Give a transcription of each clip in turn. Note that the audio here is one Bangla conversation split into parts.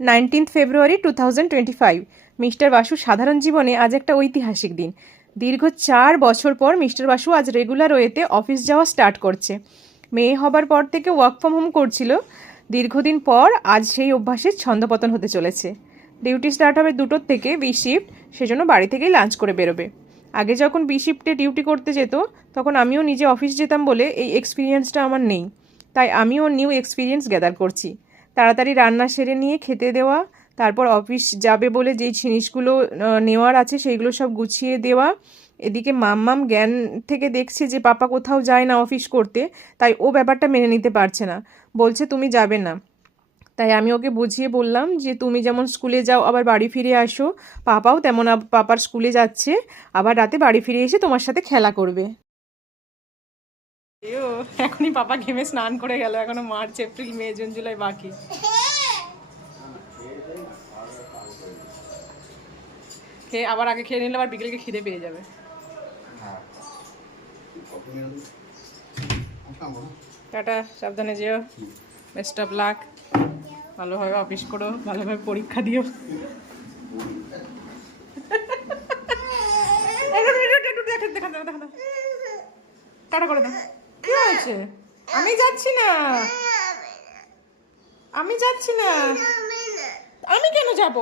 19 ফেব্রুয়ারি 2025। মিস্টার বাসু সাধারণ জীবনে আজ একটা ঐতিহাসিক দিন। দীর্ঘ 4 বছর পর মিস্টার বাসু আজ রেগুলার ওয়েতে অফিস যাওয়া স্টার্ট করছে। মেয়ে হবার পর থেকে ওয়ার্ক ফ্রম হোম করছিল। দীর্ঘদিন পর আজ সেই অভ্যাসের ছন্দপতন হতে চলেছে। ডিউটি স্টার্ট হবে 2টোর থেকে, বি শিফট, সেজন্য বাড়ি থেকেই লাঞ্চ করে বেরোবে। আগে যখন বি শিফটে ডিউটি করতে যেত তখন আমিও নিজে অফিস যেতাম বলে এই এক্সপিরিয়েন্সটা আমার নেই, তাই আমিও নিউ এক্সপিরিয়েন্স গ্যাদার করছি। তাড়াতাড়ি রান্না সেরে নিয়ে খেতে দেওয়া, তারপর অফিস যাবে বলে যেই জিনিসগুলো নেওয়ার আছে সেইগুলো সব গুছিয়ে দেওয়া। এদিকে মাম্মাম জ্ঞান থেকে দেখছে যে পাপা কোথাও যায় না অফিস করতে, তাই ও ব্যাপারটা মেনে নিতে পারছে না, বলছে তুমি যাবে না। তাই আমি ওকে বুঝিয়ে বললাম যে তুমি যেমন স্কুলে যাও আবার বাড়ি ফিরে আসো, পাপাও তেমন পাপার স্কুলে যাচ্ছে, আবার রাতে বাড়ি ফিরে এসে তোমার সাথে খেলা করবে। এখনই পাপা ঘেমে স্নান করে গেল, এখনো March April May June July বাকি। খেয়ে আবার আগে খেয়ে নিলে আবার বিকেলকে খিদে পেয়ে যাবে। টাটা, সাবধানে যেও, বেস্ট অফ লাক, ভালোভাবে অফিস করো, ভালোভাবে পরীক্ষা দিও। টাটা করে দাও। কি হয়েছে? আমি যাচ্ছি না, আমি যাচ্ছি না। আমি কেন যাব?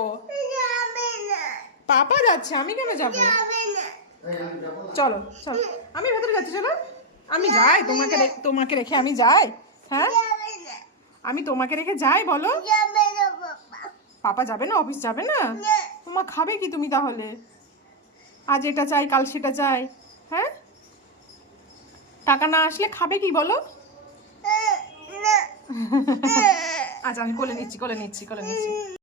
পাপা যাচ্ছে, আমি কেন যাব? চলো চলো, আমি ভেতরে যাচ্ছি, চলো। আমি যাই তোমাকে রেখে আমি যাই? হ্যাঁ, আমি তোমাকে রেখে যাই বলো? পাপা যাবে না, অফিস যাবে না? তোমার খাবে কি তুমি তাহলে? আজ এটা চাই, কাল সেটা চাই, হ্যাঁ? টাকা না আসলে খাবে কি বলো? আচ্ছা, আমি কোলে নিচ্ছি।